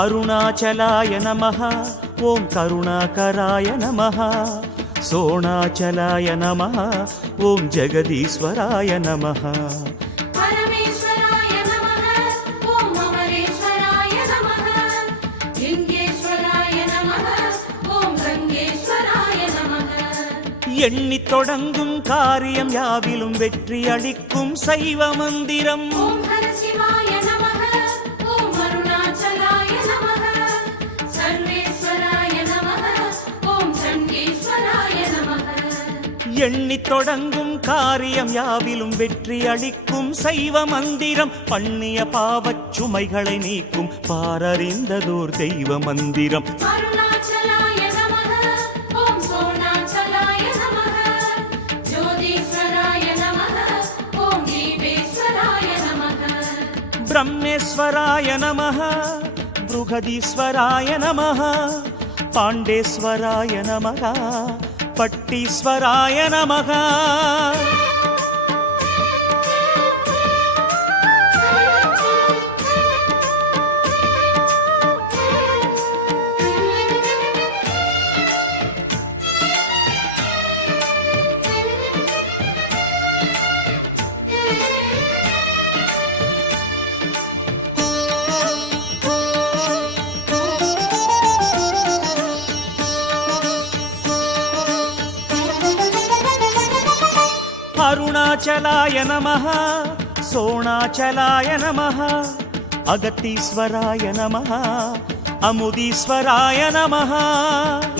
अरुणाचलाय नमः ॐ करुणाकराय नमः सोणाचलाय नमः ॐ जगदीश्वराय नमः परमेश्वराय नमः ॐ अमरेश्वराय नमः लिंगेश्वराय नमः ॐ गंगेश्वराय नमः எண்ணி தொடங்கும் காரியம் யாவிலும் வெற்றி அளிக்கும் சைவ மந்திரம் ॐ हर शिवाय नमः ॐ अरुणाचलाय नमः सर्वेश्वराय नमः ॐ चण्डीश्वराय नमः எண்ணி தொடங்கும் காரியம் யாவிலும் வெற்றி அளிக்கும் சைவ மந்திரம் பண்ணிய பாவச் சுமைகளை நீக்கும் பாரறிந்ததோர் தெய்வ மந்திரம் अरुणाचलाय नमः ॐ सोणाचलाय नमः ज्योतिश्वराय नमः ॐ दीपेश्वराय नमः ब्रह्मेश्वराय नमः बृहदीश्वराय नमः पाण्डेश्वराय नमः पट्टीश्वराय नमः अरुणाचलाय नमः सोणाचलाय नमः अगतीश्वराय नमः अमुदीश्वराय नमः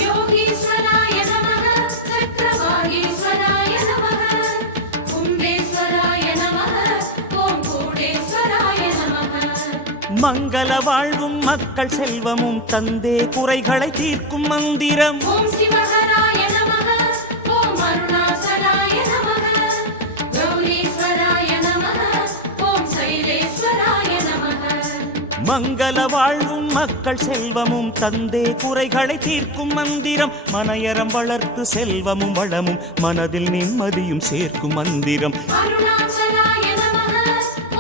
योगीश्वराय नमः चक्रवागीश्वराय नमः कुम्भेश्वराय नमः ॐ कूटेश्वराय नमः மங்கள வாழ்வும் மக்கள் செல்வமும் தந்தே குறைகளை தீர்க்கும் மந்திரம் ॐ शिवहराय नमः ॐ अरुणाचलाय नमः गौरीश्वराय नमः ॐ शैलेश्वराय नमः மங்கள வாழ்வும் மக்கள் செல்வமும் தந்தே குறைகளை தீர்க்கும் மந்திரம் மனையறம் வளர்த்து செல்வமும் வளமும் மனதில் நிம்மதியும் சேர்க்கும் மந்திரம் अरुणाचलाय नमः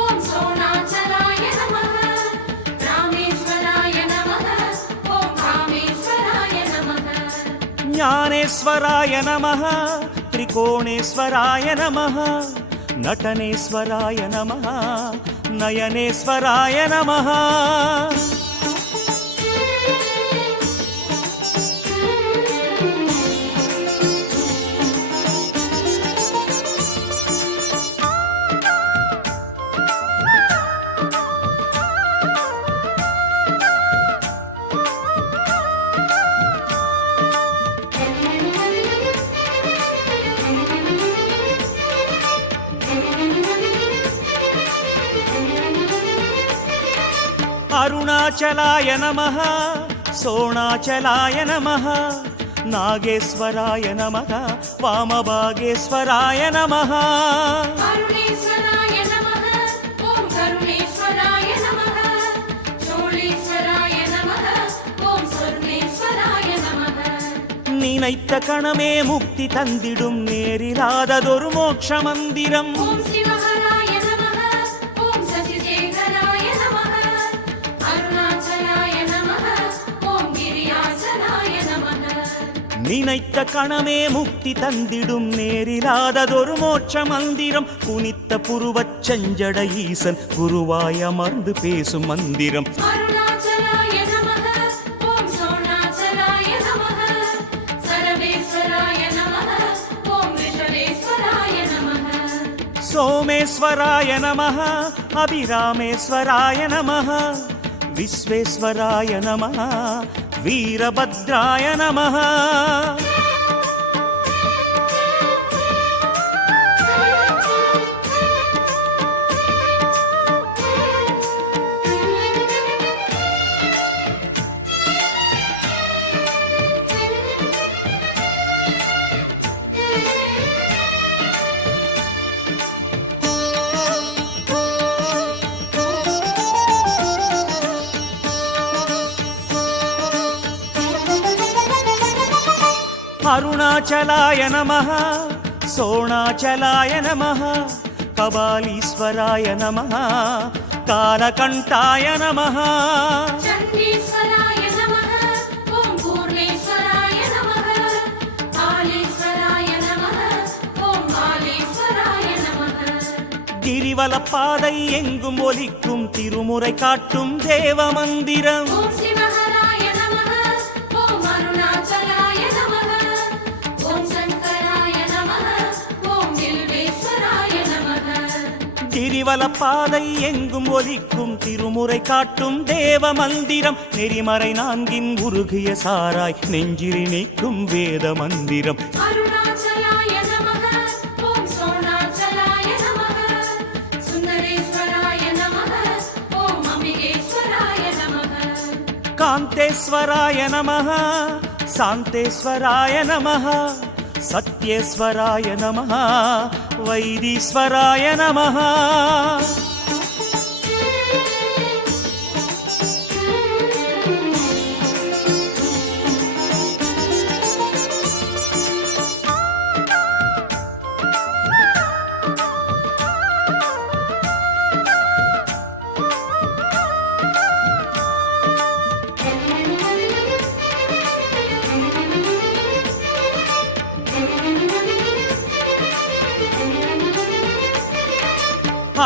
ॐ सोणाचलाय नमः रामेश्वराय नमः ॐ कामेश्वराय नमः ஞானேஸ்வராய நமः त्रिकोणेश्वराय नमः नटनेश्वराय नमः नयनेश्वराय नमः अरुणाचलाय नमः सोणाचलाय नमः नागेश्वराय नमः वामभागेश्वराय नमः अरुणेश्वराय नमः ॐ करुणेश्वराय नमः शूलेश्वराय नमः ॐ स्वर्णेश्वराय नमः நினைத்த கணமே முக்தி தந்திடும் நேரிலாததொரு மோட்ச மந்திரம் ॐ शिवहराय नमः ॐ शशिशेखराय नमः अरुणाचलाय नमः ॐ गिरियाचलाय नमः நினைத்த கணமே முக்தி தந்திடும் நேரிலாததொரு மோட்ச மந்திரம் குனித்த புருவச் செஞ்சட ஈசன் குருவாய் அமர்ந்து பேசும் மந்திரம் अरुणाचलाय नमः ॐ सोणाचलाय नमः सर्वेश्वराय नमः ॐ वृषभेश्वराय नमः सोमेश्वराय नमः अभिरामेश्वराय नमः विश्वेश्वराय नमः वीरभद्राय नमः अरुणाचलाय नमः सोणाचलाय नमः कबालीश्वराय नमः कालकण्ठाय नमः चण्डीश्वराय கிரிவலப்பாதை எங்கும் ஒலிக்கும் திருமுறை காட்டும் தேவ மந்திரம். ஓம் சிவஹராய நமः ஓம் அருணாச்சலாய நமः ஓம் சங்கராய நமः ஓம் வில்வேஸ்வராய நமः. கிரிவலப்பாதை எங்கும் ஒலிக்கும் திருமுறை காட்டும் தேவ மந்திரம். நெறிமறை நான்கின் உருகிய சாராய் நெஞ்சில் நீக்கும் வேத மந்திரம். அருணாச்சலாய நமः ஓம் சோணாச்சலாய நமः சுந்தரேஸ்வராய நமः ஓம் அம்பிகேஸ்வராய நமः. காந்தேஸ்வராய நமः சாந்தேஸ்வராய நமः சத்யேஸ்வராய நமः வைதீஸ்வராய நமः.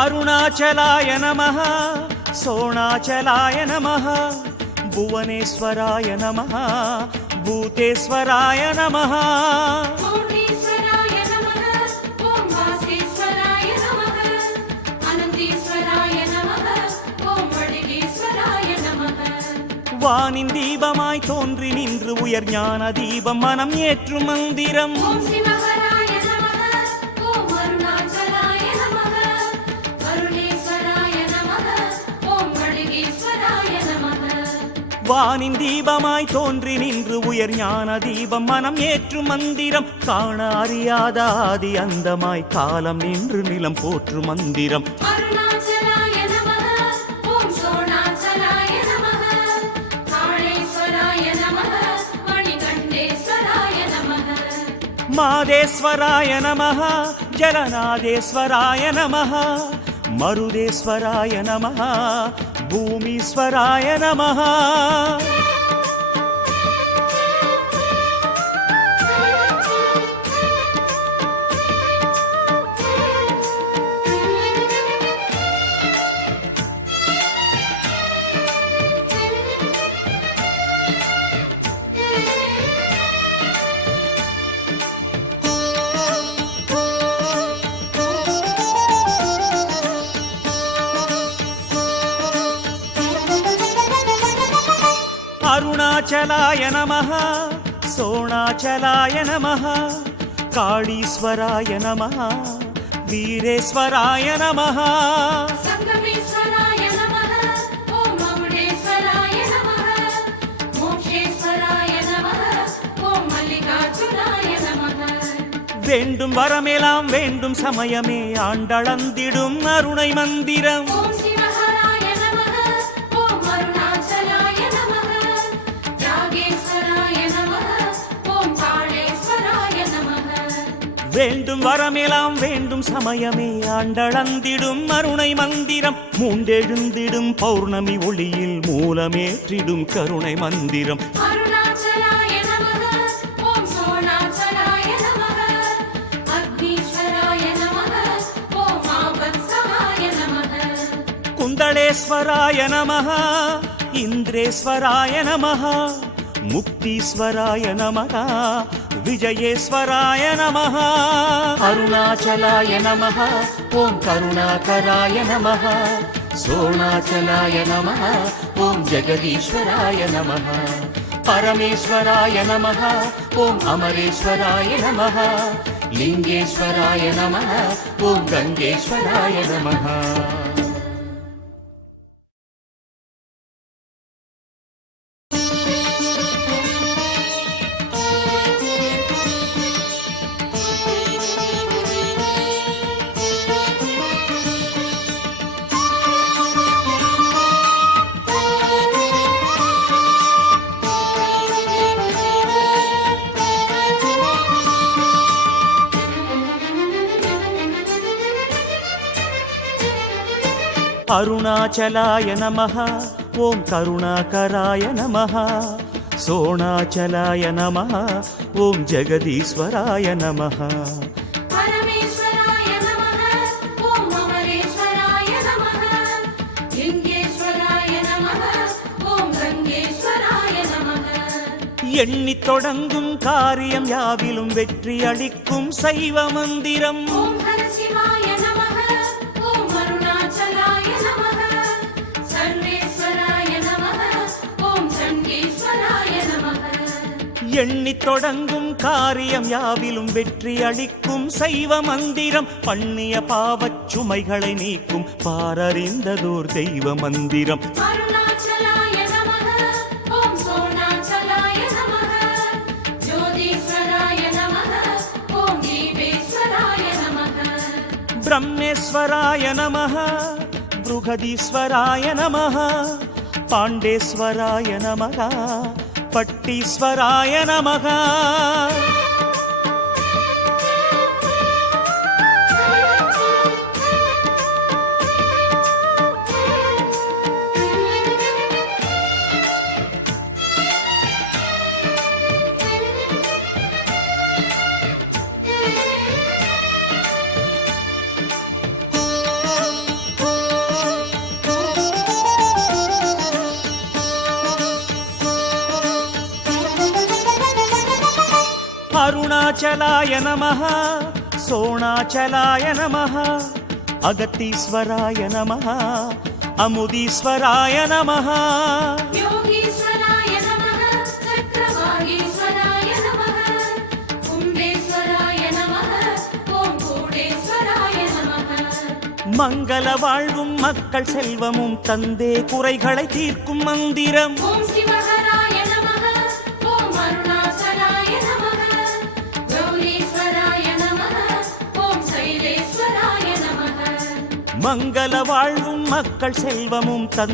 அருணாச்சலாய நமः சோணாச்சலாய நமः புவனேஸ்வராய நமः பூதேஸ்வராய நமः. பூர்ணேஸ்வராய நமः ஓம் வாசேஸ்வராய நமः அனந்தேஸ்வராய நமः ஓம் வடிகேஸ்வராய நமः. வானின் தீபமாய் தோன்றி நின்று உயர் ஞான தீபம் மனம் ஏற்றும் மந்திரம். ஓம் சிவஹராய நமः ஓம் அருணாச்சலாய நமः அருணேஸ்வராய நமः ஓம் வடிகேஸ்வராய நமः. வானின் தீபமாய் தோன்றி நின்று உயர் ஞான தீபம் மனம் ஏற்றும் மந்திரம். காண அறியாத ஆதி அந்தமாய் காலம் நின்று நிலம் போற்றும் மந்திரம். அருணாச்சலாய நமः ஓம் சோணாச்சலாய நமः காளேஸ்வராய நமः மணிகண்டேஸ்வராய நமः. மாதேஸ்வராய நமः ஜலநாதேஸ்வராய நமः மருதேஸ்வராய நமः பூமீஸ்வராய நமः. அருணாச்சலாய நமः சோணாச்சலாய நமः காளீஸ்வராய நமः வீரேஸ்வராய நமः. சங்கமேஸ்வராய நமः ஓம் மகுடேஸ்வராய நமः மோக்ஷேஸ்வராய நமः ஓம் மல்லிகார்ஜுனாய நமः. வேண்டும் வரமெல்லாம் வேண்டும் சமயமே ஆண்டளந்திடும் அருணை மந்திரம். ஓம் சிவஹராய நமः ஓம் அருணாச்சலாய நமः யாகேஸ்வராய நமः ஓம் காளேஸ்வராய நமः. வேண்டும் வரமெல்லாம் வேண்டும் சமயமே ஆண்டளந்திடும் அருணை மந்திரம். மூண்டெழுந்திடும் பௌர்ணமி ஒளியில் மூலமேற்றிடும் கருணை மந்திரம். அருணாச்சலாய நமः ஓம் சோணாச்சலாய நமः அக்னீஸ்வராய நமः ஓம் ஆபத்சகாய நமः. குந்தளேஸ்வராய நமः இந்திரேஸ்வராய நமः முக்தீஸ்வராய நமः விஜயேஸ்வராய நமः. அருணாச்சலாய நமः ஓம் கருணாகராய நமः சோணாச்சலாய நமः ஓம் ஜெகதீஸ்வராய நமः பரமேஸ்வராய நமः ஓம் அமரேஸ்வராய நமः லிங்கேஸ்வராய நமः ஓம் கங்கேஸ்வராய நமः. அருணாச்சலாய நமः ஓம் கருணாகராய நமः சோணாச்சலாய நமः ஓம் ஜெகதீஸ்வராய நமः பரமேஸ்வராய நமः ஓம் அமரேஸ்வராய எண்ணித் தொடங்கும் காரியம் யாவிலும் வெற்றி அளிக்கும் சைவ மந்திரம் ஓம் ஹர சிவாய நமः ஓம் அருணாச்சலாய நமः சர்வேஸ்வராய நமः ஓம் சண்டீஸ்வராய நமः எண்ணித் தொடங்கும் காரியம் யாவிலும் வெற்றி அளிக்கும் சைவ மந்திரம் பண்ணிய பாவச் சுமைகளை நீக்கும் பாரறிந்ததோர் தெய்வ மந்திரம் அருணாச்சலாய நமः ஓம் சோணாச்சலாய நமः ஜோதீஸ்வராய நமः ஓம் தீபேஸ்வராய நமः பிரம்மேஸ்வராய நமः ப்ருகதீஸ்வராய நமः பாண்டேஸ்வராய நமः பட்டீஸ்வராய நமः அருணாச்சலாய நமः சோணாச்சலாய நமः அகத்தீஸ்வராய நமः அமுதீஸ்வராய நமः யோகீஸ்வராய நமः சக்கரவாகீஸ்வராய நமः கும்பேஸ்வராய நமः ஓம் கூடேஸ்வராய நமः மங்கள வாழ்வும் மக்கள் செல்வமும் தந்தே குறைகளை தீர்க்கும் மந்திரம் ஓம் சிவஹராய நமः ஓம் அருணாச்சலாய நமः கௌரீஸ்வராய நமः ஓம் சைலேஸ்வராய நமः மங்கள வாழ்வும் மக்கள் செல்வமும்